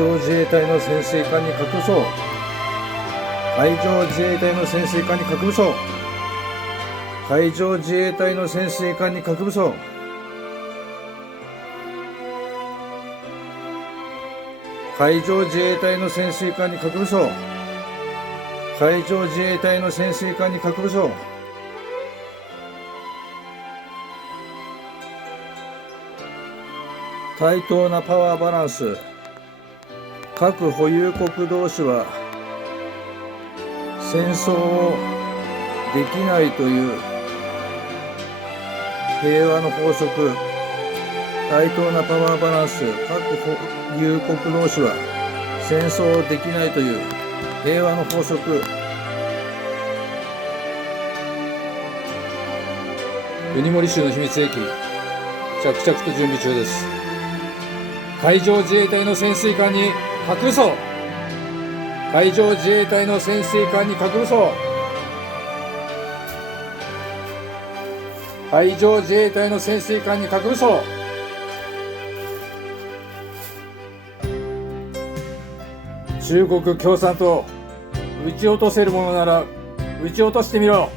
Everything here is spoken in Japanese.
上自衛隊の潜水艦に核武装。海上自衛隊の潜水艦に核武装。海上自衛隊の潜水艦に核武装。海上自衛隊の潜水艦に核武装。海上自衛隊の潜水艦に核武装。対等なパワーバランス。核保有国同士は戦争をできないという平和の法則。対等なパワーバランス。核保有国同士は戦争をできないという平和の法則。ウニモリ州の秘密兵器、着々と準備中です。海上自衛隊の潜水艦に核武装。海上自衛隊の潜水艦に核武装。海上自衛隊の潜水艦に核武装。中国共産党、撃ち落とせるものなら撃ち落としてみろ。